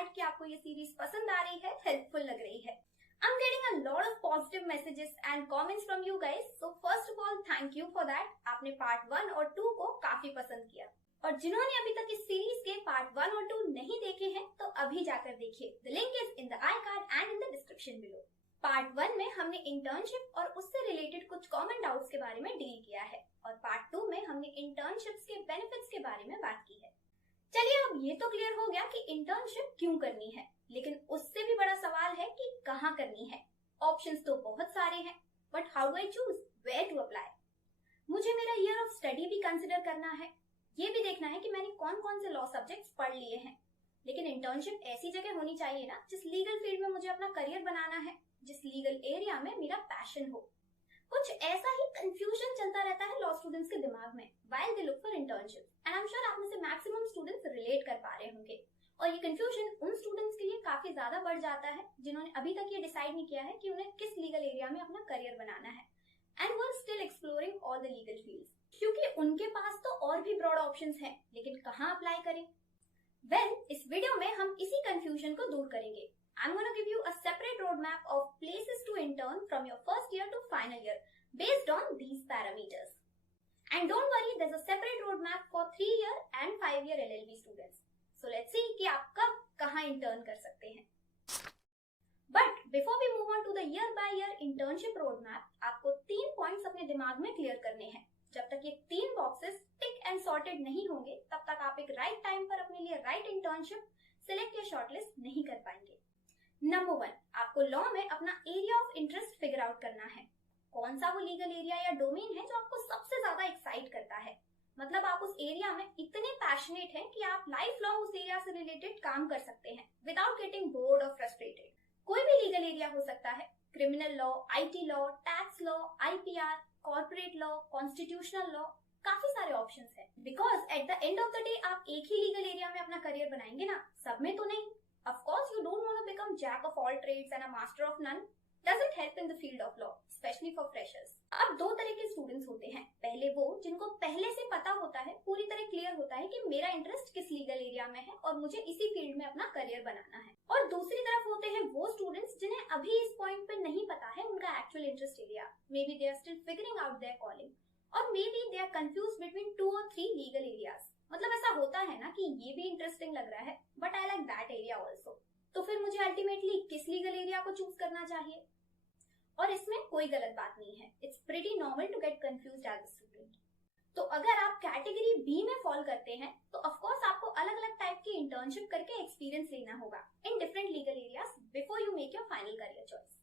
Glad कि आपको ये सीरीज पसंद आ रही है, हेल्पफुल लग रही है। I'm getting a lot of positive messages and comments from you guys. So first of all, thank you for that. आपने पार्ट 1 और 2 को काफी पसंद किया। और जिन्होंने अभी तक इस सीरीज के पार्ट 1 और 2 नहीं देखे हैं, तो अभी जाकर देखिए। The link is in the I card and in the description below. Part 1 में हमने इंटर्नशिप और उससे रिलेटेड कुछ कॉमन डाउट्स के बारे में डील किया है और पार्ट 2 में हमने इंटर्नशिप्स के बेनिफिट्स के बारे में बात की है। चलिए, अब ये तो क्लियर हो गया कि इंटर्नशिप क्यों करनी है, लेकिन उससे भी बड़ा सवाल है कि कहाँ करनी है। ऑप्शंस तो बहुत सारे हैं, but how do I choose where to apply. मुझे मेरा ईयर ऑफ स्टडी भी कंसिडर करना है, ये भी देखना है कि मैंने कौन कौन से लॉ सब्जेक्ट्स पढ़ लिए हैं। लेकिन इंटर्नशिप ऐसी जगह होनी चाहिए ना जिस लीगल फील्ड में मुझे अपना करियर बनाना है, जिस लीगल एरिया में मेरा पैशन हो। कुछ ऐसा ही कंफ्यूजन चलता रहता है लॉ स्टूडेंट्स के दिमाग में while they look for internship, and I am sure आप में से मैक्सिमम स्टूडेंट्स रिलेट कर पा रहे होंगे। और ये कंफ्यूजन उन स्टूडेंट्स के लिए काफी ज्यादा बढ़ जाता है जिन्होंने अभी तक ये डिसाइड नहीं किया है कि उन्हें किस लीगल एरिया में अपना करियर बनाना है, एंड वो still exploring all the legal fields, क्योंकि उनके पास तो और भी ब्रॉड ऑप्शंस हैं, लेकिन कहाँ अप्लाई करें। इस वीडियो में हम इसी कंफ्यूजन को दूर करेंगे। I'm going to give you a separate roadmap of places to intern from your first year to final year based on these parameters. And don't worry, there's a separate roadmap for 3-year and 5-year LLB students. So let's see कि आप कब कहाँ intern कर सकते हैं। But before we move on to the year by year internship roadmap, आपको 3 points अपने दिमाग में clear करने हैं। जब तक ये 3 boxes tick and sorted नहीं होंगे, तब तक आप एक right time पर अपने लिए right internship select या shortlist नहीं कर पाएंगे। नंबर 1, आपको लॉ में अपना area of interest figure out करना है। कौन सा वो लीगल एरिया या डोमेन है जो आपको सबसे ज्यादा एक्साइट करता है। मतलब आप उस एरिया में इतने पैशनेट हैं कि आप लाइफ लॉन्ग उस एरिया से रिलेटेड काम कर सकते हैं विदाउट गेटिंग बोर्ड और फ्रस्ट्रेटेड। कोई भी लीगल एरिया हो सकता है, criminal law, IT law, tax law, IPR, corporate law, constitutional law, काफी सारे ऑप्शंस हैं। Because at the end of the day आप एक ही लीगल एरिया में अपना करियर बनाएंगे ना, सब में तो नहीं। Of course, you don't want to become jack of all trades and a master of none. Doesn't help in the field of law, especially for freshers. अब 2 तरह के स्टूडेंट्स होते हैं। पहले वो जिनको पहले से पता होता है, पूरी तरह क्लियर होता है कि मेरा इंटरेस्ट किस लीगल एरिया में है और मुझे इसी फील्ड में अपना करियर बनाना है। और दूसरी तरफ होते हैं वो स्टूडेंट्स जिन्हें अभी इस पॉइंट पे नहीं पता है उनका actual interest area. Maybe they are still figuring out their calling, और maybe they are confused between 2 और 3 लीगल एरियाज। मतलब ऐसा होता है ना कि ये भी इंटरेस्टिंग लग रहा है, but I like that area also. तो फिर मुझे अल्टीमेटली किस लीगल एरिया को चूज करना चाहिए। और इसमें कोई गलत बात नहीं है। It's pretty normal to get confused as a student. तो अगर आप कैटेगरी बी में फॉल करते हैं, तो ऑफ कोर्स आपको अलग अलग टाइप की इंटर्नशिप करके एक्सपीरियंस लेना होगा in different legal areas before you make your final career choice.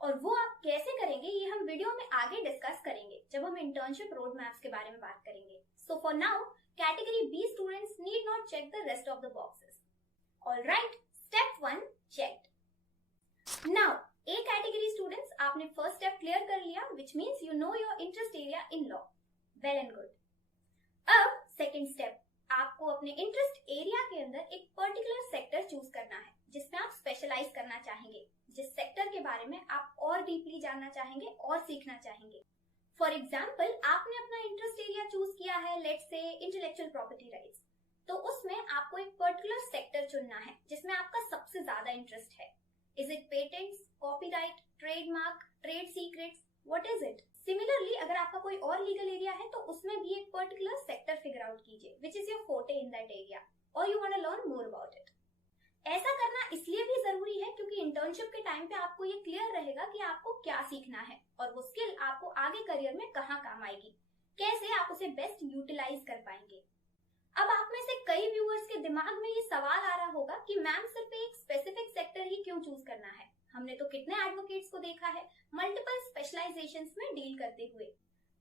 और वो आप कैसे करेंगे ये हम वीडियो में आगे डिस्कस करेंगे जब हम इंटर्नशिप रोड मैप्स के बारे में बात करेंगे। So for now, category B students need not check the rest of the boxes. Alright, Step 1 checked. Now, A category students, आपने first step clear कर लिया, which means you know your interest area in law. Well and good. अब second step, आपको अपने interest area के अंदर एक particular sector choose करना है, जिसमें आप specialize करना चाहेंगे, जिस sector के बारे में आप और deeply जानना चाहेंगे और सीखना चाहेंगे। For example, आपने अपना interest area choose किया है, let's say intellectual property rights. तो उसमें आपको एक पर्टिकुलर सेक्टर चुनना है जिसमें आपका सबसे ज्यादा इंटरेस्ट है। Is it patents, copyright, trademark, trade secrets, what is it? Similarly, अगर आपका कोई और लीगल एरिया है तो उसमें भी एक पर्टिकुलर सेक्टर फिगर आउट कीजिए which is your forte in that area, और you want to learn more about it. ऐसा करना इसलिए भी जरूरी है क्योंकि इंटर्नशिप के टाइम पे आपको ये क्लियर रहेगा कि आपको क्या सीखना है और वो स्किल आपको आगे करियर में कहाँ काम आएगी, कैसे आप उसे बेस्ट यूटिलाइज कर पाएंगे। अब आप में से कई व्यूअर्स के दिमाग में ये सवाल आ रहा होगा कि मैम सिर्फ एक स्पेसिफिक सेक्टर ही क्यों चूज करना है। हमने तो कितने एडवोकेट्स को देखा है मल्टीपल स्पेशलाइजेशंस में डील करते हुए।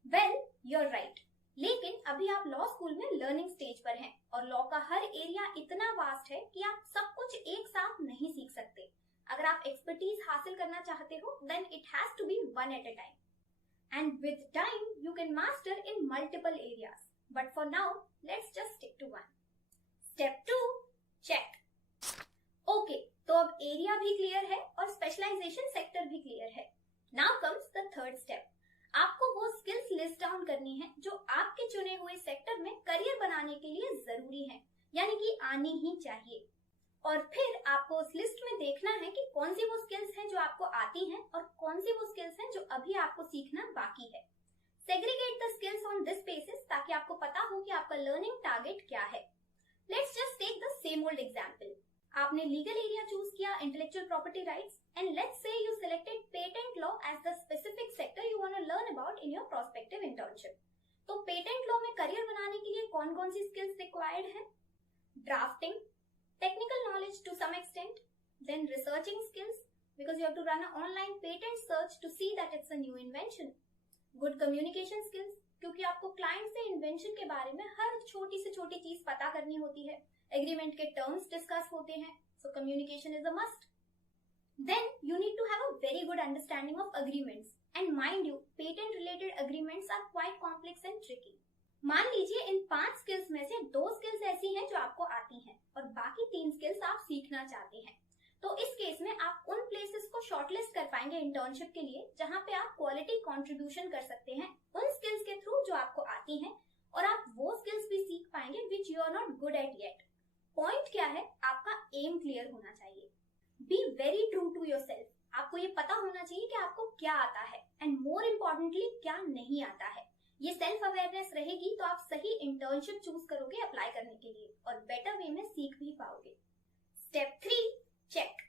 वेल, यू आर राइट, लेकिन अभी आप लॉ स्कूल में लर्निंग स्टेज पर हैं और लॉ का हर एरिया इतना वास्ट है कि आप सब कुछ एक साथ नहीं सीख सकते। अगर आप एक्सपर्टीज हासिल करना चाहते हो, then it has to be one at a time, and with time you can master in multiple areas. But for now, let's just stick to one. Step 2, check. Okay, तो अब एरिया भी clear है और specialisation sector भी clear है। Now comes the third step. आपको वो skills list down करनी है जो आपके चुने हुए सेक्टर में करियर बनाने के लिए जरूरी है, यानी कि आनी ही चाहिए। और फिर आपको उस लिस्ट में देखना है कि कौन सी वो स्किल्स हैं जो आपको आती हैं और कौन सी वो स्किल्स हैं जो अभी आपको सीखना बाकी है। Segregate the skills on this basis ताकि आपको पता हो कि आपका लर्निंग टारगेट क्या है। Let's just take the same old example. आपने लीगल एरिया चूज किया, intellectual property rights, and let's say you selected patent law as the specific sector you want to learn about in your prospective internship. तो patent law में career बनाने के लिए कौन कौन सी स्किल्स रिक्वायर्ड है? Drafting, technical knowledge to some extent, then researching skills because you have to run an online patent search to see that it's a new invention. Good communication skills क्योंकि आपको client से invention के बारे में हर छोटी से छोटी चीज पता करनी होती है, एग्रीमेंट के टर्म्स डिस्कस होते हैं, so communication is a must. Then you need to have a very good understanding of agreements and mind you, patent related agreements are quite complex and tricky. मान लीजिए इन 5 स्किल्स में से 2 skills ऐसी हैं जो आपको आती हैं और बाकी 3 स्किल्स आप सीखना चाहते हैं, तो इस केस में आप उन प्लेसेस को शॉर्टलिस्ट कर पाएंगे इंटर्नशिप के लिए जहां पे आप क्वालिटी कंट्रीब्यूशन कर सकते हैं उन स्किल्स के थ्रू जो आपको आती हैं, और आप वो स्किल्स भी सीख पाएंगे which you are not good at yet. Point क्या है? आपका एम क्लियर होना चाहिए। Be very true to yourself. आपको ये पता होना चाहिए कि आपको क्या आता है एंड मोर इम्पोर्टेंटली क्या नहीं आता है। ये सेल्फ अवेयरनेस रहेगी तो आप सही इंटर्नशिप चूज करोगे अप्लाई करने के लिए और बेटर वे में सीख भी पाओगे। Step 3, check.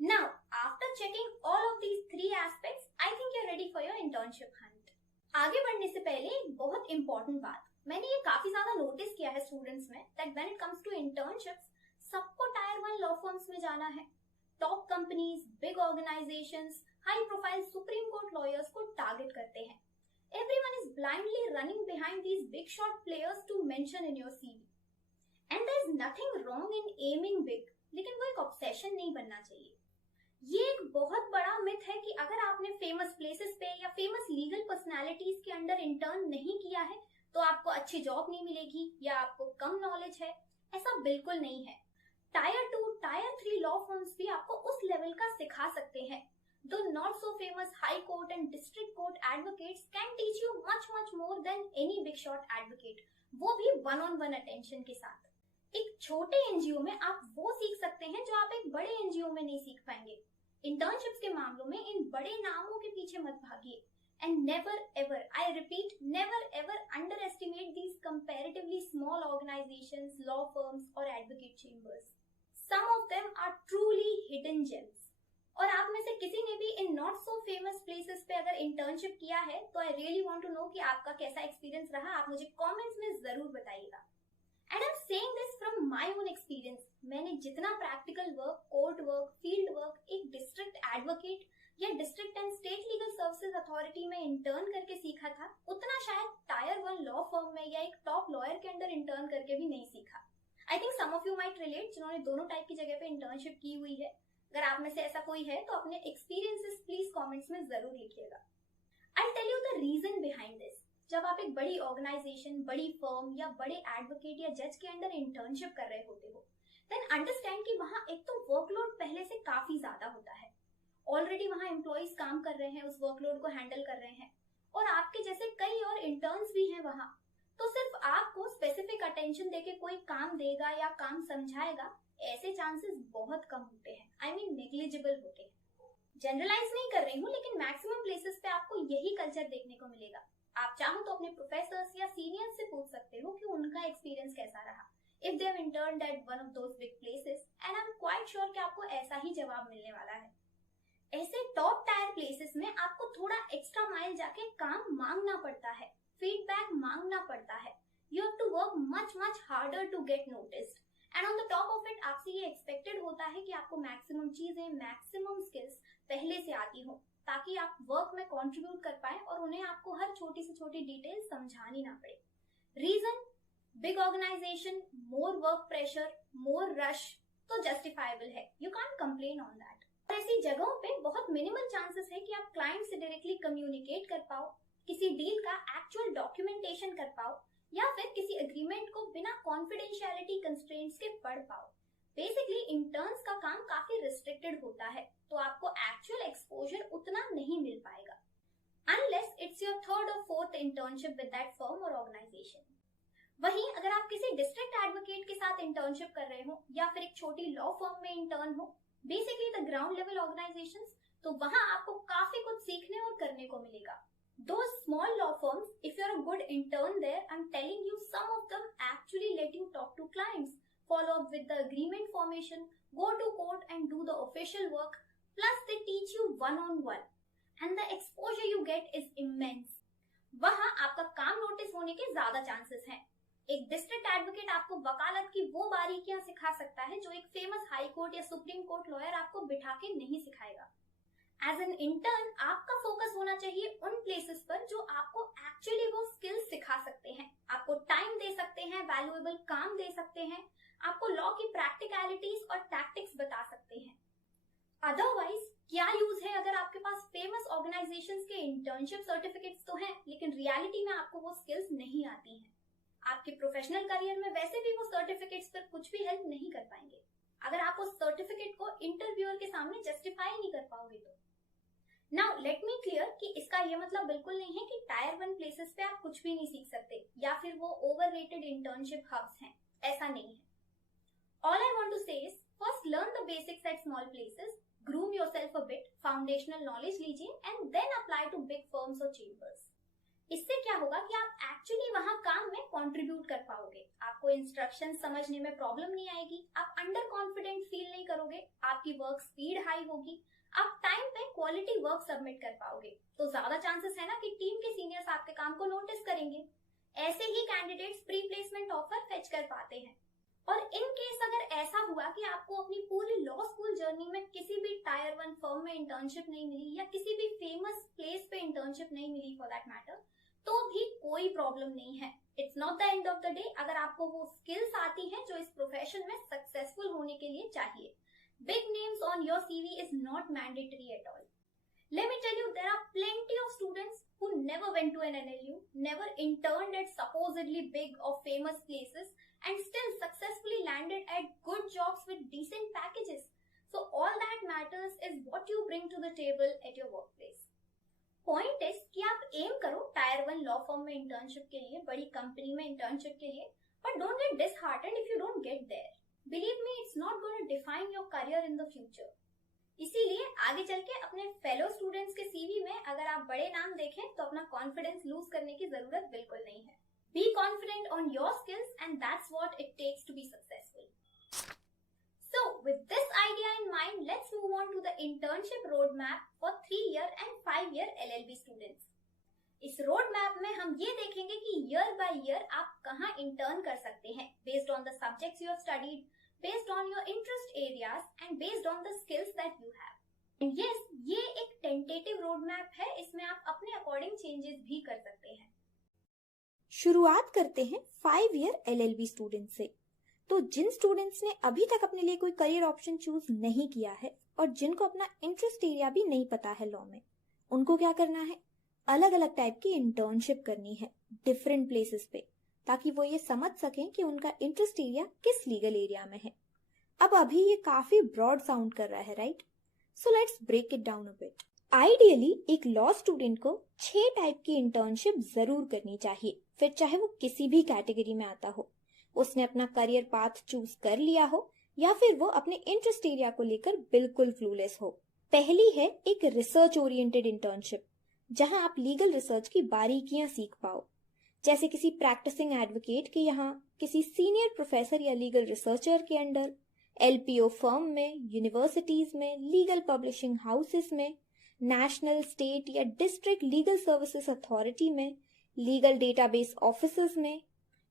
Now after checking all of these 3 aspects, I think you are ready for your internship hunt. आगे बढ़ने से पहले एक बहुत इंपॉर्टेंट बात, मैंने ये काफी ज्यादा नोटिस किया है स्टूडेंट्स में, that when it comes to internships सबको टायर 1 लॉ फर्म्स में जाना है। Top companies, big organisations, high profile supreme court lawyers को टारगेट करते हैं। Everyone is blindly running behind these big shot players to mention in your CV. And there is nothing wrong in aiming big, लेकिन वो एक obsession नहीं बनना चाहिए। ये एक बहुत बड़ा मिथ है कि अगर आपने फेमस प्लेसेस पे या फेमस लीगल पर्सनालिटीज के अंडर इंटर्न नहीं किया है तो आपको अच्छी जॉब नहीं मिलेगी या आपको कम नॉलेज है। ऐसा बिल्कुल नहीं है। टायर 2, टायर 3 लॉ फर्म्स भी आपको उस लेवल का सिखा सकते हैं। The not so famous high court and district court advocates can teach you much more than any big shot advocate, वो भी one-on-one attention के साथ। एक छोटे एनजीओ में आप वो सीख सकते हैं जो आप एक बड़े एनजीओ में नहीं सीख पाएंगे। इंटर्नशिप्स के मामलों में इन बड़े नामों के पीछे मत भागिए and never ever, I repeat, never ever underestimate these comparatively small organizations, law firms or advocate chambers. Some of them are truly hidden gems. और आप में से किसी ने भी इन नॉट सो फेमस प्लेसेस पे अगर इंटर्नशिप किया है तो I really want to know कि आपका कैसा एक्सपीरियंस रहा। आप मुझे कमेंट्स में जरूर बताइएगा। And I am saying this from my own experience. मैंने जितना practical work, court work, field work एक डिस्ट्रिक्ट एडवोकेट या district and state legal services authority में इंटर्न करके सीखा था, उतना शायद टायर 1 लॉ फर्म में या एक टॉप लॉयर के अंदर इंटर्न करके भी नहीं सीखा। I think some of you might relate जिन्होंने दोनों टाइप की जगह पे इंटर्नशिप की हुई है। अगर आप में से ऐसा कोई है तो अपने एक्सपीरियंसेस प्लीज कमेंट्स में जरूर लिखिएगा। I tell you the reason behind this. जब आप एक बड़ी ऑर्गेनाइजेशन, बड़ी फर्म या बड़े एडवोकेट या जज के अंडर इंटर्नशिप कर रहे होते हो, देन अंडरस्टैंड कि वहां एक तो वर्कलोड पहले से काफी ज्यादा होता है। ऑलरेडी वहां एम्प्लॉइज काम कर रहे हैं, उस वर्कलोड को हैंडल कर रहे हैं, और आपके जैसे कई और इंटर्न्स भी हैं वहां। तो सिर्फ आपको स्पेसिफिक अटेंशन देके कोई काम देगा या काम समझाएगा, ऐसे चांसेस बहुत कम होते हैं। आई मीन नेग्लिजिबल होते हैं। जनरलाइज नहीं कर रही हूँ, लेकिन मैक्सिमम प्लेसेस पे आपको यही कल्चर देखने को मिलेगा। आप चाहो तो अपने प्रोफेसर्स या सीनियर्स से पूछ सकते हो कि उनका एक्सपीरियंस कैसा रहा, if they have interned at one of those big places, and I am quite sure कि आपको ऐसा ही जवाब मिलने वाला है। ऐसे टॉप टायर प्लेसेस में आपको थोड़ा एक्स्ट्रा माइल जाके काम मांगना पड़ता है, फीडबैक मांगना पड़ता है। You have to work much harder to get noticed, and on the top of it आपसे ये एक्सपेक्टेड होता है कि आपको मैक्सिमम चीजें, मैक्सिमम स्किल्स पहले से आती हो, ताकि आप वर्क में कंट्रीब्यूट कर पाए और उन्हें आपको हर छोटी से छोटी डिटेल समझानी ना पड़े। Reason, big organization, more work pressure, more rush, तो जस्टिफाइबल है, you can't complain on that. ऐसी जगहों पे बहुत मिनिमल चांसेस है कि आप क्लाइंट से डायरेक्टली कम्युनिकेट कर पाओ, किसी डील का एक्चुअल डॉक्यूमेंटेशन कर पाओ, या फिर किसी एग्रीमेंट को बिना कॉन्फिडेंशियलिटी कंस्ट्रेंट्स के पढ़ पाओ। बेसिकली इंटर्न्स का काम काफी रिस्ट्रिक्टेड होता है, तो आपको एक्चुअल एक्सपोजर उतना नहीं मिल पाएगा, unless it's your 3rd or 4th internship with that firm और ऑर्गेनाइजेशन। वहीं अगर आप किसी डिस्ट्रिक्ट एडवोकेट के साथ इंटर्नशिप कर रहे हो या फिर एक छोटी लॉ फर्म में इंटर्न हो, basically the ground level organisations, तो वहां आपको काफी कुछ सीखने और करने को मिलेगा. Those small law firms, if you're a good intern there, I'm telling you, some of them actually let you talk to clients, follow up with the agreement formation, go to court and do the official work, plus they teach you one-on-one. And the exposure you get is immense. वहाँ आपका काम notice होने के ज्यादा chances हैं. एक district advocate आपको वकालत की वो बारीकियां सिखा सकता है जो एक फेमस हाई कोर्ट या सुप्रीम कोर्ट लॉयर आपको बिठा के नहीं सिखाएगा. एज एन इंटर्न आपका फोकस होना चाहिए उन प्लेसेस पर जो आपको एक्चुअली वो स्किल्स सिखा सकते हैं, आपको टाइम दे सकते हैं, वैल्यूएबल काम दे सकते हैं, आपको लॉ की प्रैक्टिकलिटीज और टैक्टिक्स बता सकते हैं. अदरवाइज क्या यूज है अगर आपके पास फेमस ऑर्गेनाइजेशंस के इंटर्नशिप सर्टिफिकेट्स तो हैं, लेकिन रियलिटी में आपको वो स्किल्स नहीं आती हैं. आपके प्रोफेशनल करियर में वैसे भी वो सर्टिफिकेट्स पर कुछ भी हेल्प नहीं कर पाएंगे अगर आप उस सर्टिफिकेट को इंटरव्यूअर के सामने जस्टिफाई नहीं कर पाओगे तो. नाउ लेट मी क्लियर कि इसका ये मतलब बिल्कुल नहीं है कि टायर 1 प्लेसेस पे आप कुछ भी नहीं सीख सकते या फिर वो ओवररेटेड इंटर्नशिप हब्स हैं. ऐसा नहीं है. All I want to say is first learn the basics at small places, groom yourself a bit, foundational knowledge लीजिए and then apply to big firms और चेंबर्स. इससे क्या होगा कि आप एक्चुअली वहां काम में कंट्रीब्यूट कर पाओगे, आपको इंस्ट्रक्शन समझने में प्रॉब्लम नहीं आएगी, आप अंडर कॉन्फिडेंट फील नहीं करोगे, आपकी वर्क स्पीड हाई होगी, आप टाइम पे क्वालिटी वर्क सबमिट कर पाओगे. तो ज्यादा चांसेस है ना कि टीम के सीनियर्स आपके काम को नोटिस करेंगे. ऐसे ही candidates pre placement offer fetch कर पाते हैं. और इन केस अगर ऐसा हुआ कि आपको अपनी पूरी लॉ स्कूल जर्नी में किसी भी टायर 1 फर्म में इंटर्नशिप नहीं मिली या किसी भी फेमस प्लेस पे इंटर्नशिप नहीं मिली फॉर दैट मैटर, तो भी कोई प्रॉब्लम नहीं है. It's not the end of the day अगर आपको वो स्किल्स आती हैं जो इस प्रोफेशन में सक्सेसफुल होने के लिए चाहिए. Big names on your CV is not mandatory at all. Let me tell you, there are plenty of students who never went to an NLU, never interned at supposedly big or famous places, and still successfully landed at good jobs with decent packages. So all that matters is what you bring to the table at your workplace. Point is कि आप aim करो tyre 1 law firm में internship के लिए, बड़ी company में internship के लिए, but don't get disheartened if you don't get there. Believe me, it's not going to define your career in the future. इसीलिए आगे चल के अपने फेलो स्टूडेंट्स के सीवी में अगर आप बड़े नाम देखें तो अपना कॉन्फिडेंस लूज करने की जरूरत बिल्कुल नहीं है. Be confident on your skills and that's what it takes to be successful. So, with this idea in mind, let's move on to the internship roadmap for 3-year and 5-year LLB students. इस road map में हम ये देखेंगे कि year by year आप कहाँ intern कर सकते हैं based on the subjects you have studied, based on your interest areas and based on the skills that you have. And yes, ये एक टेंटेटिव रोड मैप है, इसमें आप अपने अकॉर्डिंग चेंजेस भी कर सकते हैं. शुरुआत करते हैं 5 ईयर LLB स्टूडेंट से. तो जिन स्टूडेंट्स ने अभी तक अपने लिए कोई करियर ऑप्शन चूज नहीं किया है और जिनको अपना इंटरेस्ट एरिया भी नहीं पता है लॉ में, उनको क्या करना है, अलग अलग टाइप की इंटर्नशिप करनी है डिफरेंट प्लेसेस पे, ताकि वो ये समझ सकें कि उनका इंटरेस्ट एरिया किस लीगल एरिया में है. अब अभी ये काफी ब्रॉड साउंड कर रहा है, right? So let's break it down a bit. Ideally एक लॉ स्टूडेंट को 6 टाइप की इंटर्नशिप जरूर करनी चाहिए, फिर चाहे वो किसी भी कैटेगरी में आता हो, उसने अपना करियर पाथ चूज कर लिया हो या फिर वो अपने इंटरेस्ट एरिया को लेकर बिल्कुल क्लूलेस हो. पहली है एक रिसर्च ओरिएंटेड इंटर्नशिप, जहां आप लीगल रिसर्च की बारीकियां सीख पाओ, जैसे किसी प्रैक्टिसिंग एडवोकेट के यहाँ, किसी सीनियर प्रोफेसर या लीगल रिसर्चर के अंडर, LPO फर्म में, यूनिवर्सिटीज में, लीगल पब्लिशिंग हाउसेस में, नेशनल, स्टेट या डिस्ट्रिक्ट लीगल सर्विसेज अथॉरिटी में, लीगल डेटाबेस ऑफिसेज में.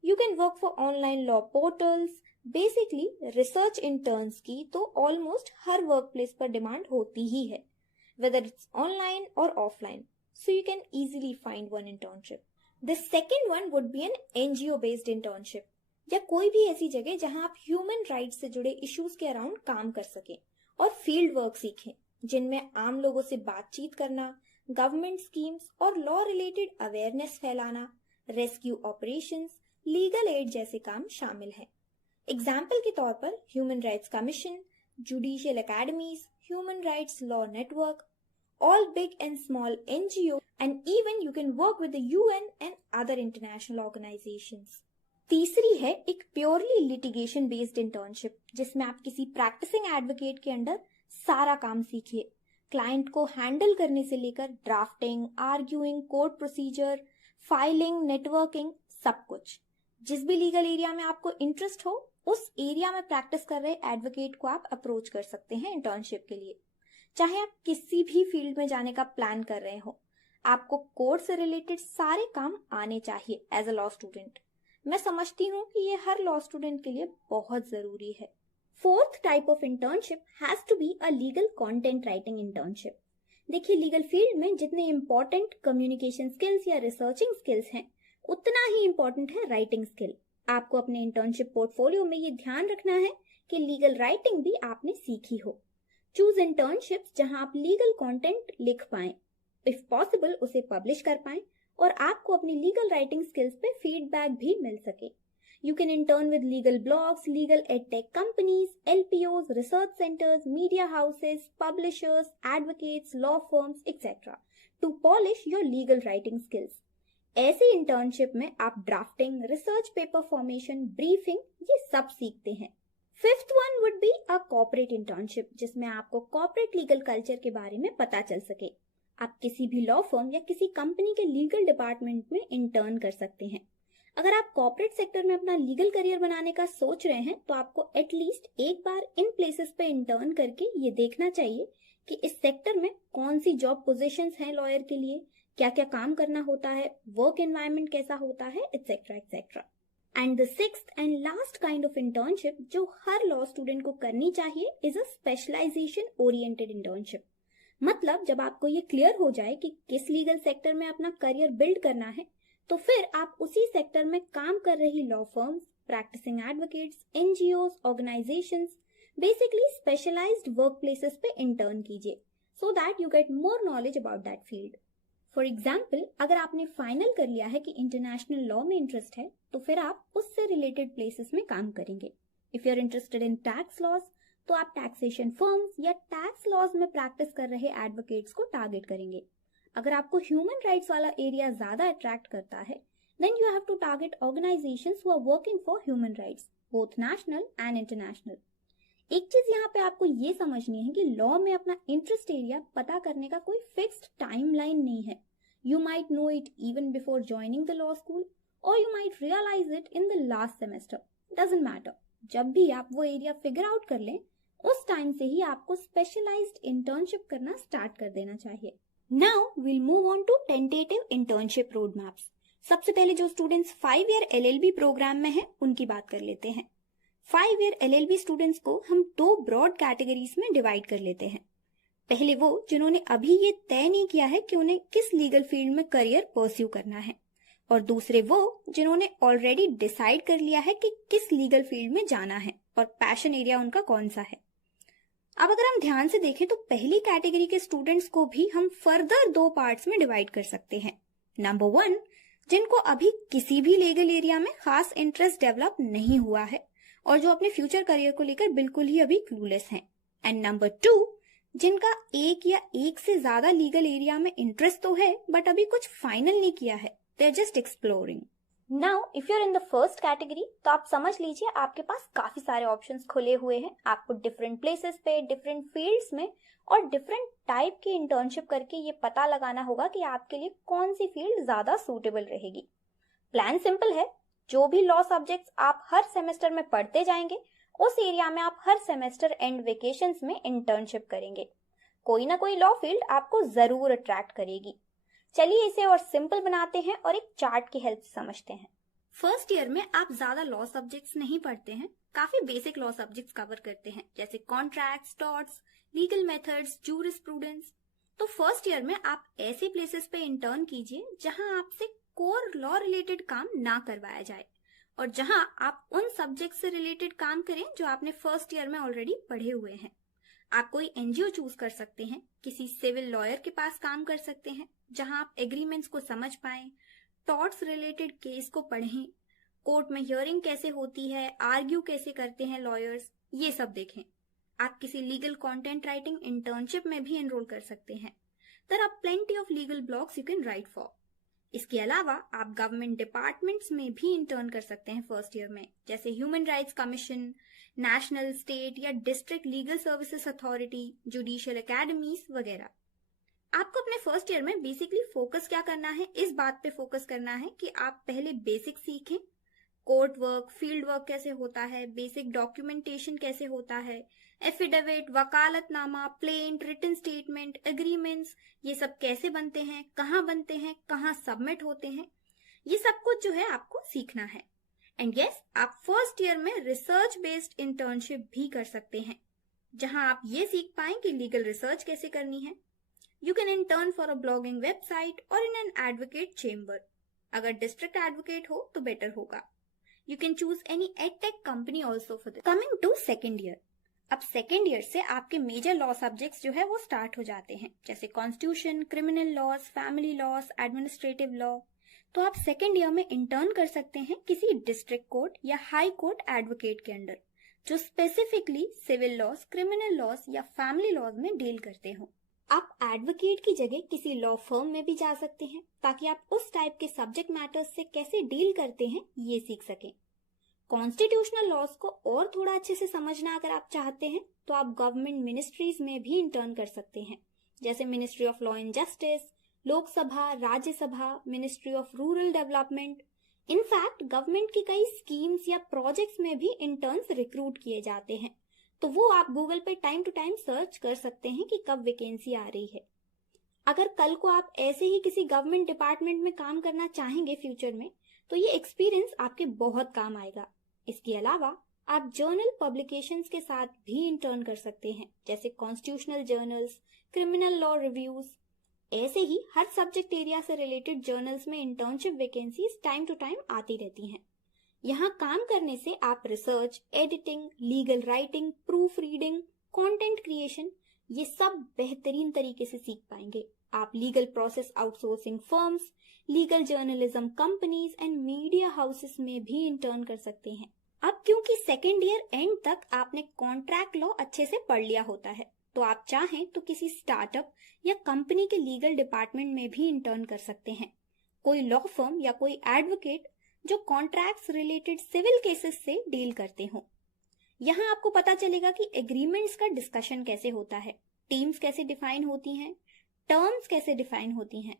You can work for online law portals. Basically research interns की तो ऑलमोस्ट हर वर्क प्लेस पर डिमांड होती ही है, whether it's online or offline. So you can easily find one internship. The second one would be an NGO based internship, या कोई भी ऐसी जगह जहां आप ह्यूमन राइट्स से जुड़े इश्यूज के अराउंड काम कर सकें और फील्ड वर्क सीखें, जिनमें आम लोगों से बातचीत करना, गवर्नमेंट स्कीम्स और लॉ रिलेटेड अवेयरनेस फैलाना, रेस्क्यू ऑपरेशंस, लीगल एड जैसे काम शामिल हैं. एग्जाम्पल के तौर पर human rights commission, judicial academies, human rights law network, all big and small NGO, and even you can work with the UN and other international organizations. तीसरी है एक प्योरली लिटिगेशन बेस्ड इंटर्नशिप, जिसमें आप किसी practising advocate के under सारा काम सीखिए, क्लाइंट को हैंडल करने से लेकर drafting, arguing, court procedure, filing, networking, सब कुछ। जिस भी लीगल एरिया में आपको इंटरेस्ट हो, उस एरिया में प्रैक्टिस कर रहे एडवोकेट को आप अप्रोच कर सकते हैं इंटर्नशिप के लिए। चाहे आप किसी भी फील्ड में जाने का प्लान कर रहे हो, आपको कोर्ट से रिलेटेड सारे काम आने चाहिए एज अ लॉ स्टूडेंट। मैं समझती हूँ कि ये हर लॉ स्टूडेंट के लिए बहुत जरूरी है। Fourth type of internship has to be a legal content writing internship. देखिए, लीगल फील्ड में जितने इंपॉर्टेंट कम्युनिकेशन स्किल्स या रिसर्चिंग स्किल्स हैं, उतना ही इंपॉर्टेंट है राइटिंग स्किल। आपको अपने इंटर्नशिप पोर्टफोलियो में ये ध्यान रखना है कि लीगल राइटिंग भी आपने सीखी हो। चूज इंटर्नशिप्स जहां आप लीगल कंटेंट लिख पाएं, इफ पॉसिबल उसे पब्लिश कर पाएं, और आपको अपनी लीगल राइटिंग स्किल्स पे फीडबैक भी मिल सके। You can intern with legal blogs, legal edtech companies, LPOs, research centers, media houses, publishers, advocates, law firms, etc. to polish your legal writing skills. ऐसे इंटर्नशिप में आप drafting, research paper formation, briefing, ये सब सीखते हैं। Fifth one would be a corporate internship, जिसमें आपको corporate legal culture के बारे में पता चल सके। आप किसी भी लॉ फर्म या किसी कंपनी के लीगल डिपार्टमेंट में इंटर्न कर सकते हैं। अगर आप कॉर्पोरेट सेक्टर में अपना लीगल करियर बनाने का सोच रहे हैं, तो आपको एटलीस्ट एक बार इन प्लेसेस पे इंटर्न करके ये देखना चाहिए कि इस सेक्टर में कौन सी जॉब पोजीशंस हैं लॉयर के लिए, क्या क्या काम करना होता है, वर्क एनवायरनमेंट कैसा होता है, etcetera etcetera. And the sixth and last kind of internship जो हर लॉ स्टूडेंट को करनी चाहिए is a specialisation oriented internship. मतलब जब आपको ये क्लियर हो जाए कि किस लीगल सेक्टर में अपना करियर बिल्ड करना है, तो फिर आप उसी सेक्टर में काम कर रही law firms, practising advocates, NGOs, organisations, basically specialised work places पे इंटर्न कीजिए, so that you get more knowledge about that field. For example, अगर आपने फाइनल कर लिया है कि इंटरनेशनल लॉ में इंटरेस्ट है, तो फिर आप उससे रिलेटेड प्लेसेस में काम करेंगे। If you are interested in tax laws, तो आप टैक्सेशन फर्म्स या टैक्स लॉज में प्रैक्टिस कर रहे एडवोकेट्स को टारगेट करेंगे। अगर आपको ह्यूमन राइट्स वाला एरिया ज्यादा अट्रैक्ट करता है, then you have to target organisations who are working for human rights, both national and international. एक चीज यहाँ पे आपको ये समझनी है कि लॉ में अपना इंटरेस्ट एरिया पता करने का कोई फिक्स्ड टाइमलाइन नहीं है। You might know it even before joining the law school, और you might realize it in the last semester, doesn't matter. जब भी आप वो एरिया फिगर आउट कर लें, उस टाइम से ही आपको स्पेशलाइज्ड इंटर्नशिप करना स्टार्ट कर देना चाहिए। Now we'll move on to tentative internship roadmaps. सबसे पहले जो स्टूडेंट्स 5 ईयर LLB प्रोग्राम में हैं, उनकी बात कर लेते हैं। 5 ईयर LLB स्टूडेंट्स को हम 2 ब्रॉड कैटेगरीज में डिवाइड कर लेते हैं। पहले वो जिन्होंने अभी ये तय नहीं किया है कि उन्हें किस लीगल फील्ड में करियर परस्यू करना है, और दूसरे वो जिन्होंने ऑलरेडी डिसाइड कर लिया है कि किस लीगल फील्ड में जाना है और पैशन एरिया उनका कौन सा है। अब अगर हम ध्यान से देखें तो पहली कैटेगरी के स्टूडेंट्स को भी हम फर्दर 2 पार्ट्स में डिवाइड कर सकते हैं। नंबर 1, जिनको अभी किसी भी लीगल एरिया में खास इंटरेस्ट डेवलप नहीं हुआ है और जो अपने फ्यूचर करियर को लेकर बिल्कुल ही अभी क्लूलेस हैं। एंड नंबर 2, जिनका एक या एक से ज्यादा लीगल एरिया में इंटरेस्ट तो है, बट अभी कुछ फाइनल नहीं किया है, they are just exploring. Now if you are in the first category, तो आप समझ लीजिए आपके पास काफी सारे ऑप्शंस खुले हुए हैं। आपको डिफरेंट प्लेसेस पे, डिफरेंट फील्ड्स में और डिफरेंट टाइप की इंटर्नशिप करके ये पता लगाना होगा कि आपके लिए कौन सी फील्ड ज्यादा सूटेबल रहेगी। प्लान सिंपल है, जो भी लॉ सब्जेक्ट्स आप हर सेमेस्टर में पढ़ते जाएंगे, उस एरिया में आप हर सेमेस्टर एंड वेकेशंस में इंटर्नशिप करेंगे। कोई ना कोई लॉ फील्ड आपको जरूर अट्रैक्ट करेगी। चलिए इसे और सिंपल बनाते हैं और एक चार्ट की हेल्प से समझते हैं। फर्स्ट ईयर में आप ज्यादा लॉ सब्जेक्ट्स नहीं पढ़ते हैं, काफी बेसिक लॉ सब्जेक्ट्स कवर करते हैं, जैसे contracts, torts, legal methods, jurisprudence. तो फर्स्ट ईयर में आप ऐसे प्लेसेस पे इंटर्न कीजिए जहां आपसे कोर लॉ रिलेटेड काम ना करवाया जाए, और जहां आप उन सब्जेक्ट से रिलेटेड काम करें जो आपने फर्स्ट ईयर में ऑलरेडी पढ़े हुए हैं। आप कोई एनजीओ चूज कर सकते हैं, किसी सिविल लॉयर के पास काम कर सकते हैं जहां आप एग्रीमेंट्स को समझ पाएं, टॉर्ट्स रिलेटेड केस को पढ़ें, कोर्ट में हियरिंग कैसे होती है, आर्ग्यू कैसे करते हैं लॉयर्स, ये सब देखें। आप किसी लीगल कंटेंट राइटिंग इंटर्नशिप में भी एनरोल कर सकते हैं। There are plenty of legal blogs you can write for. इसके अलावा आप गवर्नमेंट डिपार्टमेंट्स में भी इंटर्न कर सकते हैं फर्स्ट ईयर में, जैसे human rights commission, national, state या district legal services authority, judicial academies वगैरह। आपको अपने फर्स्ट ईयर में बेसिकली फोकस क्या करना है, इस बात पे फोकस करना है कि आप पहले बेसिक सीखें, कोर्ट वर्क, फील्ड वर्क कैसे होता है, बेसिक डॉक्यूमेंटेशन कैसे होता है, एफिडेविट, वकालतनामा, प्लेंट, रिटन स्टेटमेंट, एग्रीमेंट्स, ये सब कैसे बनते हैं, कहाँ सबमिट होते हैं, ये सब कुछ जो है आपको सीखना है। एंड यस, आप फर्स्ट ईयर में रिसर्च बेस्ड इंटर्नशिप भी कर सकते हैं, जहां आप ये सीख पाएं कि लीगल रिसर्च कैसे करनी है। You can intern for a blogging website or in an advocate chamber. अगर district advocate हो तो better होगा। You can choose any edtech company also for this. Coming to second year. अब second year से आपके major law subjects जो है वो start हो जाते हैं, जैसे constitution, criminal laws, family laws, administrative law। तो आप second year में intern कर सकते हैं किसी district court या high court advocate के अंदर, जो specifically civil laws, criminal laws या family laws में deal करते हो। आप एडवोकेट की जगह किसी लॉ फर्म में भी जा सकते हैं, ताकि आप उस टाइप के सब्जेक्ट मैटर्स से कैसे डील करते हैं ये सीख सकें। कॉन्स्टिट्यूशनल लॉज को और थोड़ा अच्छे से समझना अगर आप चाहते हैं तो आप गवर्नमेंट मिनिस्ट्रीज में भी इंटर्न कर सकते हैं, जैसे ministry of law and justice, Lok Sabha, Rajya Sabha, ministry of rural development. In fact government की कई स्कीम्स या प्रोजेक्ट्स में भी इंटर्न्स रिक्रूट किए जाते हैं, तो वो आप गूगल पे टाइम टू टाइम सर्च कर सकते हैं कि कब वैकेंसी आ रही है। अगर कल को आप ऐसे ही किसी गवर्नमेंट डिपार्टमेंट में काम करना चाहेंगे फ्यूचर में, तो ये एक्सपीरियंस आपके बहुत काम आएगा। इसके अलावा आप जर्नल पब्लिकेशंस के साथ भी इंटर्न कर सकते हैं, जैसे constitutional journals, criminal law reviews. ऐसे ही हर सब्जेक्ट एरिया से रिलेटेड जर्नल्स में internship vacancies time to time आती रहती हैं। यहाँ काम करने से आप research, editing, legal writing, proof reading, content creation, ये सब बेहतरीन तरीके से सीख पाएंगे। आप legal process outsourcing firms, legal journalism companies and media houses में भी इंटर्न कर सकते हैं। अब क्योंकि सेकेंड ईयर एंड तक आपने कॉन्ट्रैक्ट लॉ अच्छे से पढ़ लिया होता है, तो आप चाहें तो किसी स्टार्टअप या कंपनी के लीगल डिपार्टमेंट में भी इंटर्न कर सकते हैं। कोई लॉ फर्म या कोई एडवोकेट जो कॉन्ट्रैक्ट्स रिलेटेड सिविल केसेस से डील करते हो। यहाँ आपको पता चलेगा कि एग्रीमेंट्स का डिस्कशन कैसे होता है, टीम्स कैसे डिफाइन होती हैं, टर्म्स कैसे डिफाइन होती हैं,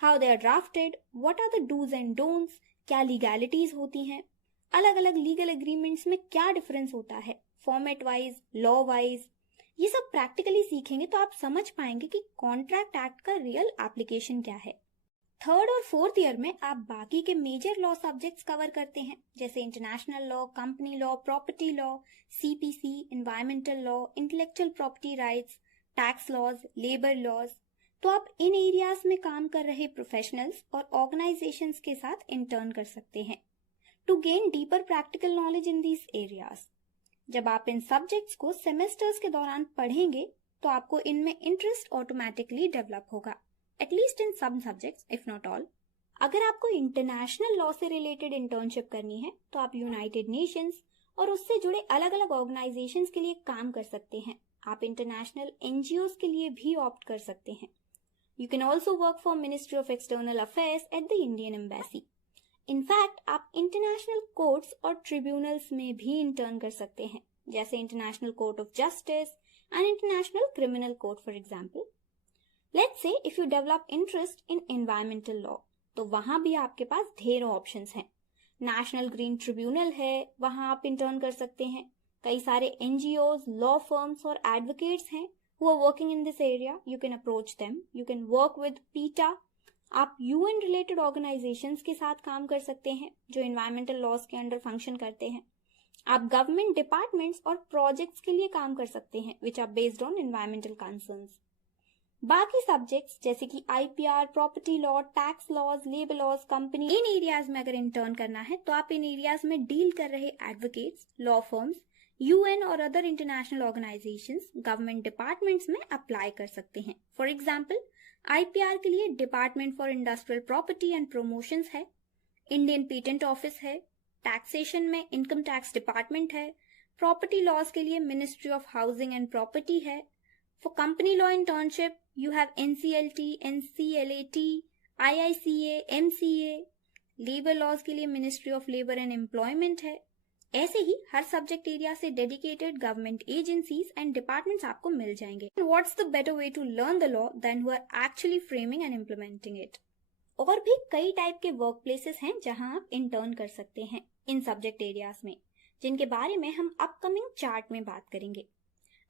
how they are drafted, what are the dos and don'ts, क्या लीगैलिटीज होती हैं, अलग अलग लीगल एग्रीमेंट्स में क्या डिफरेंस होता है, फॉर्मेट वाइज, लॉ वाइज। ये सब प्रैक्टिकली सीखेंगे तो आप समझ पाएंगे कि कॉन्ट्रैक्ट एक्ट का रियल एप्लीकेशन क्या है। थर्ड और फोर्थ ईयर में आप बाकी के मेजर लॉ सब्जेक्ट्स कवर करते हैं, जैसे international law, company law, property law, CPC, environmental law, intellectual property rights, tax laws, labour laws. तो आप इन एरियाज में काम कर रहे प्रोफेशनल्स और ऑर्गेनाइजेशंस के साथ इंटर्न कर सकते हैं to gain deeper practical knowledge in these areas. जब आप इन सब्जेक्ट्स को सेमेस्टर्स के दौरान पढ़ेंगे तो आपको इनमें इंटरेस्ट ऑटोमेटिकली डेवलप होगा, at least in some subjects if not all. अगर आपको इंटरनेशनल लॉ से रिलेटेड इंटर्नशिप करनी है तो आप यूनाइटेड नेशंस और उससे जुड़े अलग अलग ऑर्गेनाइजेशंस के लिए काम कर सकते हैं। आप इंटरनेशनल एनजीओज के लिए भी ऑप्ट कर सकते हैं। You can also work for ministry of external affairs at the Indian embassy. In fact आप इंटरनेशनल कोर्ट्स और ट्रिब्यूनल्स में भी इंटर्न कर सकते हैं, जैसे international court of justice and international criminal court for example. Let's say if you develop interest in environmental law, तो वहां भी आपके पास ढेरों ऑप्शंस हैं। नेशनल ग्रीन ट्रिब्यूनल है, वहां आप इंटर्न कर सकते हैं। कई सारे एनजीओज, लॉ फर्म्स और एडवोकेट्स हैं who are working in this area. You can approach them. You can work with PETA. आप UN रिलेटेड ऑर्गेनाइजेशंस के साथ काम कर सकते हैं जो एनवायरमेंटल लॉज के अंडर फंक्शन करते हैं। आप गवर्नमेंट डिपार्टमेंट्स और प्रोजेक्ट्स के लिए काम कर सकते हैं which are based on environmental concerns. बाकी सब्जेक्ट्स जैसे कि IPR, property law, tax laws, labour laws, company, इन एरियाज में अगर इंटर्न करना है तो आप इन एरियाज में डील कर रहे एडवोकेट्स, लॉ फर्म्स, UN और other international organisations, government departments में अप्लाई कर सकते हैं। फॉर एग्जाम्पल IPR के लिए department for industrial property and promotions है, इंडियन पेटेंट ऑफिस है, टैक्सेशन में इनकम टैक्स डिपार्टमेंट है, प्रॉपर्टी लॉज के लिए ministry of housing and property है। For company law internship, you have NCLT, NCLAT, IICA, MCA, labour laws के लिए ministry of labour and employment है। ऐसे ही हर सब्जेक्ट एरिया से dedicated government agencies and departments आपको मिल जाएंगे। What's the better way to learn the law than who are actually framing and implementing it. और भी कई टाइप के वर्क प्लेसेस हैं जहां आप इंटर्न कर सकते हैं इन सब्जेक्ट एरियाज में, जिनके बारे में हम अपकमिंग चार्ट में बात करेंगे।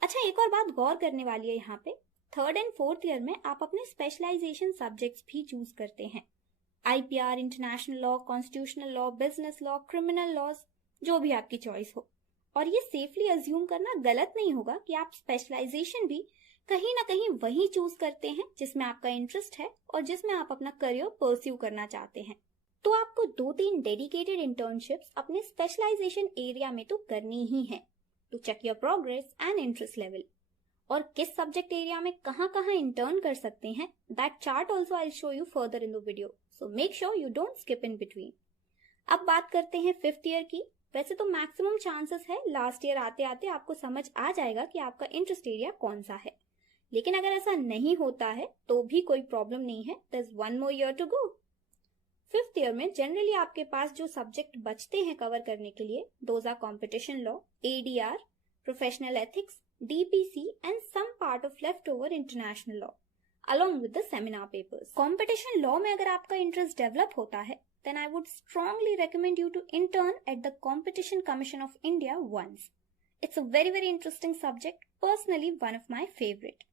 अच्छा, एक और बात गौर करने वाली है यहाँ पे, 3rd एंड 4th ईयर में आप अपने स्पेशलाइजेशन सब्जेक्ट्स भी चूज करते हैं। IPR, international law, constitutional law, business law, criminal laws, जो भी आपकी चॉइस हो। और ये सेफली अज्यूम करना गलत नहीं होगा कि आप स्पेशलाइजेशन भी कहीं ना कहीं वही चूज करते हैं जिसमें आपका इंटरेस्ट है और जिसमें आप अपना करियर परस्यू करना चाहते हैं। तो आपको 2-3 डेडिकेटेड इंटर्नशिप्स अपने स्पेशलाइजेशन एरिया में तो करनी ही है to check your progress and interest level. और किस सब्जेक्ट एरिया में कहाँ इंटर्न कर सकते हैं, that chart also I show you further in the video, so make sure you don't skip in between. अब बात करते हैं 5th ईयर की। वैसे तो मैक्सिमम चांसेस है लास्ट ईयर आते आते आपको समझ आ जाएगा कि आपका इंटरेस्ट एरिया कौन सा है, लेकिन अगर ऐसा नहीं होता है तो भी कोई प्रॉब्लम नहीं है, there is 1 more year to go। 5th year में जनरली आपके पास जो सब्जेक्ट बचते हैं कवर करने के लिए, those are competition law, ADR, professional ethics, DPC and some part of left over international law along with the seminar papers। Competition law में अगर आपका इंटरेस्ट डेवलप होता है, then I would strongly recommend you to intern at the Competition Commission of India once। It's a very interesting subject, personally one of my favorite।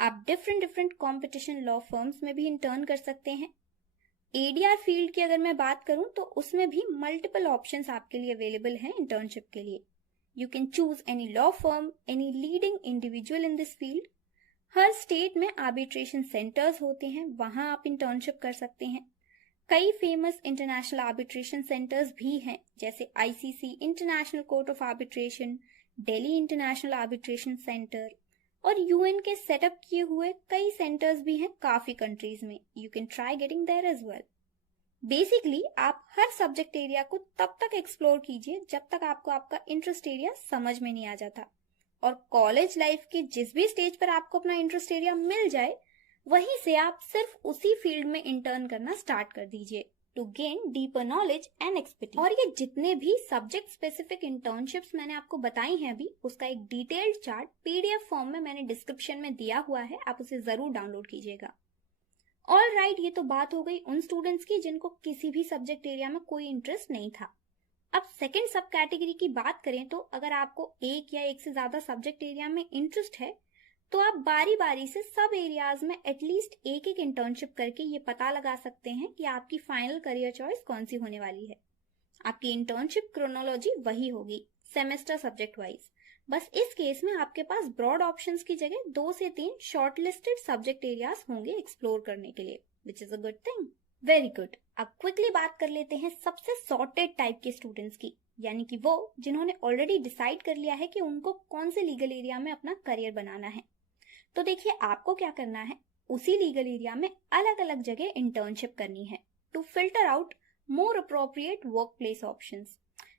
आप different competition law firms में भी intern कर सकते हैं। ADR field की अगर मैं बात करूं तो उसमें भी मल्टीपल ऑप्शंस आपके लिए अवेलेबल हैं इंटर्नशिप के लिए। You can choose any law firm, any leading individual in this field। Her state में आर्बिट्रेशन सेंटर्स होते हैं, वहां आप इंटर्नशिप कर सकते हैं। कई फेमस इंटरनेशनल आर्बिट्रेशन सेंटर्स भी हैं, जैसे ICC, international court of arbitration, Delhi international arbitration centre, और UN के सेटअप किए हुए कई सेंटर्स भी हैं काफी कंट्रीज में। You can try getting there as well. Basically आप हर सब्जेक्ट एरिया को तब तक एक्सप्लोर कीजिए जब तक आपको आपका इंटरेस्ट एरिया समझ में नहीं आ जाता, और कॉलेज लाइफ के जिस भी स्टेज पर आपको अपना इंटरेस्ट एरिया मिल जाए, वहीं से आप सिर्फ उसी फील्ड में इंटर्न करना स्टार्ट कर दीजिए to gain deeper knowledge and expertise. और ये जितने भी सब्जेक्ट स्पेसिफिक इंटर्नशिप्स मैंने आपको बताई हैं अभी, उसका एक डिटेल्ड चार्ट PDF फॉर्म में मैंने डिस्क्रिप्शन में दिया हुआ है, आप उसे जरूर डाउनलोड कीजिएगा। ऑल राइट, ये तो बात हो गई उन स्टूडेंट्स की जिनको किसी भी सब्जेक्ट एरिया में कोई इंटरेस्ट नहीं था। अब सेकेंड सब कैटेगरी की बात करें तो अगर आपको एक या एक से ज्यादा सब्जेक्ट एरिया में इंटरेस्ट है, तो आप बारी बारी से सब एरियाज में एटलीस्ट एक इंटर्नशिप करके ये पता लगा सकते हैं कि आपकी फाइनल करियर चॉइस कौन सी होने वाली है। आपकी इंटर्नशिप क्रोनोलॉजी वही होगी, सेमेस्टर सब्जेक्ट वाइज। बस इस केस में आपके पास ब्रॉड ऑप्शंस की जगह 2 से 3 शॉर्टलिस्टेड सब्जेक्ट एरियाज होंगे एक्सप्लोर करने के लिए, which is a good thing. Very good. अब क्विकली बात कर लेते हैं सबसे सॉर्टेड टाइप के स्टूडेंट्स की, यानी कि वो जिन्होंने ऑलरेडी डिसाइड कर लिया है कि उनको कौन से लीगल एरिया में अपना करियर बनाना है। तो देखिए, आपको क्या करना है, उसी लीगल एरिया में अलग अलग जगह इंटर्नशिप करनी है to filter out more appropriate work place options.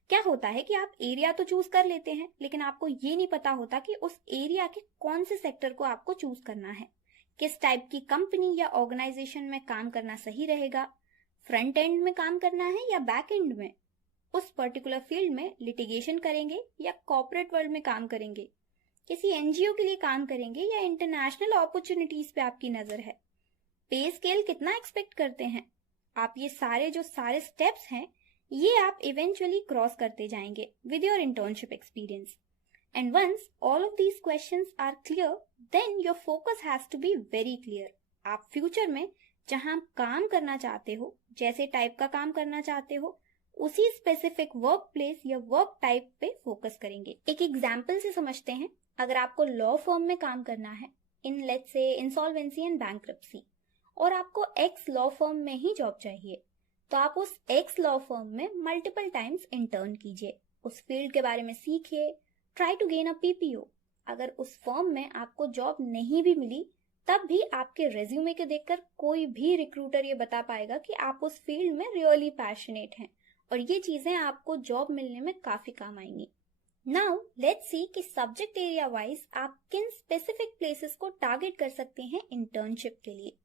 क्या होता है कि आप एरिया तो चूज कर लेते हैं, लेकिन आपको ये नहीं पता होता कि उस एरिया के कौन से सेक्टर को आपको चूज करना है, किस टाइप की कंपनी या ऑर्गेनाइजेशन में काम करना सही रहेगा, फ्रंट एंड में काम करना है या बैक एंड में, उस पर्टिकुलर फील्ड में लिटिगेशन करेंगे या कॉर्पोरेट वर्ल्ड में काम करेंगे, किसी NGO के लिए काम करेंगे या इंटरनेशनल अपॉर्चुनिटीज पे आपकी नजर है, पे स्केल कितना एक्सपेक्ट करते हैं। आप ये सारे स्टेप्स हैं, ये आप इवेंचुअली क्रॉस करते जाएंगे with your internship experience. And once all of these questions are clear, then your focus has to be very clear. आप फ्यूचर में जहां काम करना चाहते हो, जैसे टाइप का काम करना चाहते हो, उसी स्पेसिफिक वर्क प्लेस या वर्क टाइप पे फोकस करेंगे। एक एग्जाम्पल से समझते हैं। अगर आपको लॉ फर्म में काम करना है in let's say insolvency and bankruptcy, और आपको एक्स लॉ फर्म में ही जॉब चाहिए, तो आप उस एक्स लॉ फर्म में मल्टीपल टाइम्स इंटर्न कीजिए, उस फील्ड के बारे में सीखिए, try to gain a PPO। अगर उस फर्म में आपको जॉब नहीं भी मिली, तब भी आपके रेज्यूमे के देखकर कोई भी रिक्रूटर ये बता पाएगा कि आप उस फील्ड में रियली पैशनेट हैं, और ये चीजें आपको जॉब मिलने में काफी काम आएंगी। नाउ लेट्स सी कि सब्जेक्ट एरिया वाइज आप किन स्पेसिफिक प्लेसेस को टारगेट कर सकते हैं इंटर्नशिप के लिए।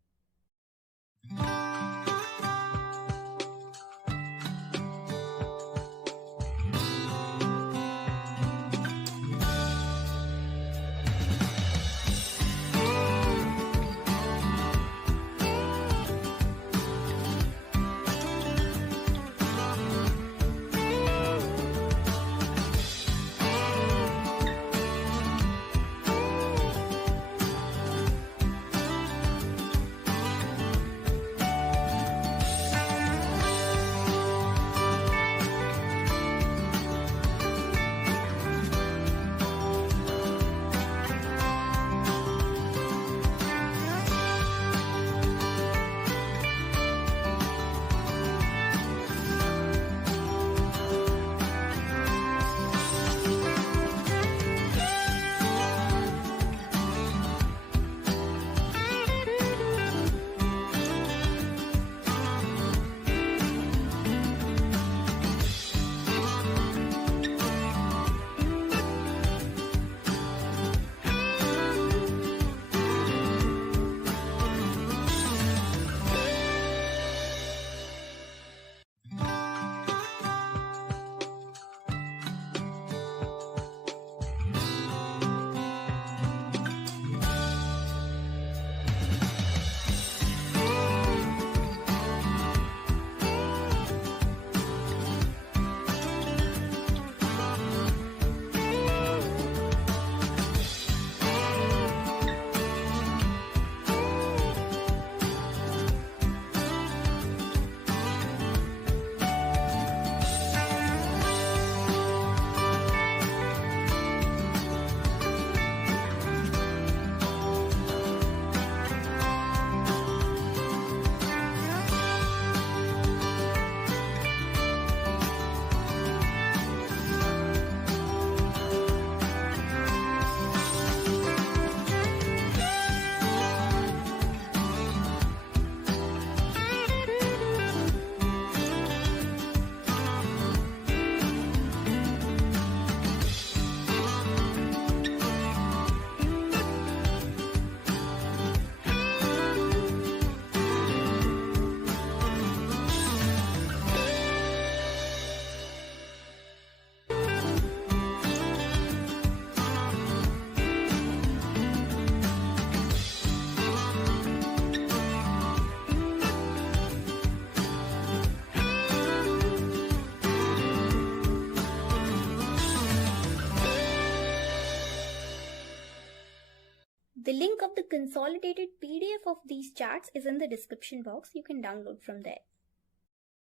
link of the consolidated PDF of these charts is in the description box. You can download from there.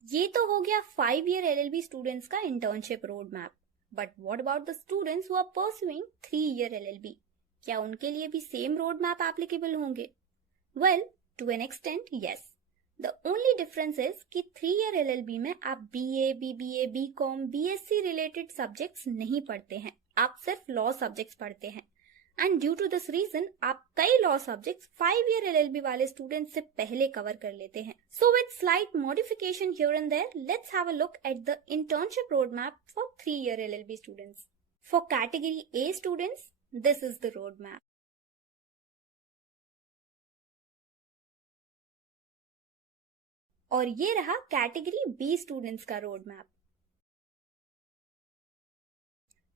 ये तो हो गया 5-year LLB students का internship roadmap. But what about the students who are pursuing 3-year LLB? क्या उनके लिए भी same roadmap applicable होंगे? Well, to an extent, yes. The only difference is कि 3-year LLB में आप BA, BBA, BCom, BSc related subjects नहीं पढ़ते हैं. आप सिर्फ law subjects पढ़ते हैं. And due to this reason, आप कई law subjects 5-year LLB वाले students से पहले cover कर लेते हैं. So with slight modification here and there, let's have a look at the internship roadmap for 3-year LLB students. For category A students, this is the roadmap. और ये रहा category B students का road map.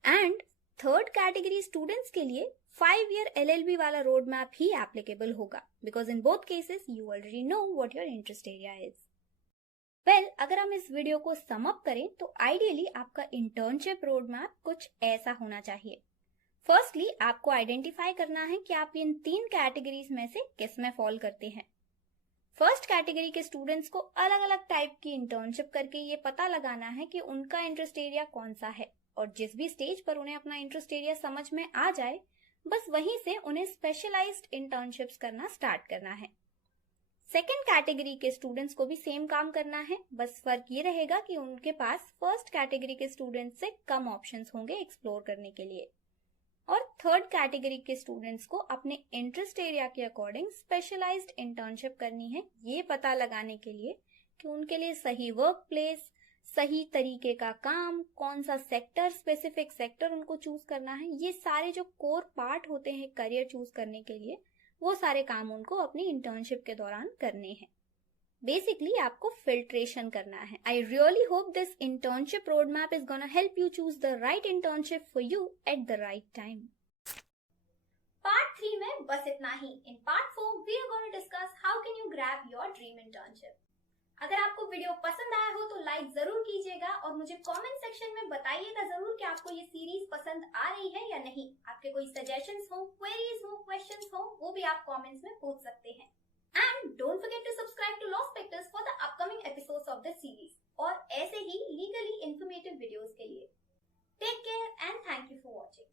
And third category students के लिए 5-year LLB वाला road map ही applicable होगा, because in both cases you already know what your interest area is. Well, अगर हम इस वीडियो को सम अप करें तो आइडियली आपका इंटर्नशिप रोड मैप कुछ ऐसा होना चाहिए. फर्स्टली आपको आइडेंटिफाई करना है कि आप इन 3 कैटेगरीज में से किस में फॉल करते हैं. फर्स्ट कैटेगरी के स्टूडेंट्स को अलग अलग टाइप की इंटर्नशिप करके ये पता लगाना है कि उनका इंटरेस्ट एरिया कौन सा है, और जिस भी स्टेज पर उन्हें अपना इंटरेस्ट एरिया समझ में आ जाए, बस वहीं से उन्हें स्पेशलाइज्ड इंटर्नशिप्स करना स्टार्ट करना है. सेकेंड कैटेगरी के स्टूडेंट्स को भी सेम काम करना है, बस फर्क ये रहेगा कि उनके पास फर्स्ट कैटेगरी के स्टूडेंट्स से कम ऑप्शंस होंगे एक्सप्लोर करने के लिए. और थर्ड कैटेगरी के स्टूडेंट्स को अपने इंटरेस्ट एरिया के अकॉर्डिंग स्पेशलाइज्ड इंटर्नशिप करनी है, ये पता लगाने के लिए कि उनके लिए सही वर्क प्लेस, सही तरीके का काम, कौन सा सेक्टर, स्पेसिफिक सेक्टर उनको चूज करना है. ये सारे जो कोर पार्ट होते हैं करियर चूज करने के लिए, वो सारे काम उनको अपनी इंटर्नशिप के दौरान करने हैं. बेसिकली आपको फिल्ट्रेशन करना है. I really hope this internship road map is gonna help you choose the right internship for you at the right time. Part 3 में बस इतना ही. In part 4 we are going to discuss how can you grab your dream internship. अगर आपको video पसंद आया हो तो लाइक जरूर कीजिएगा और मुझे कमेंट सेक्शन में बताइएगा जरूर कि आपको ये सीरीज पसंद आ रही है या नहीं. आपके कोई सजेशंस हो, क्वेरीज हो, क्वेश्चंस हो, वो भी आप कमेंट्स में पूछ सकते हैं. And don't forget to subscribe to Law Specters for the upcoming episodes of this series और ऐसे ही legally informative videos के लिए. Take care and thank you for watching.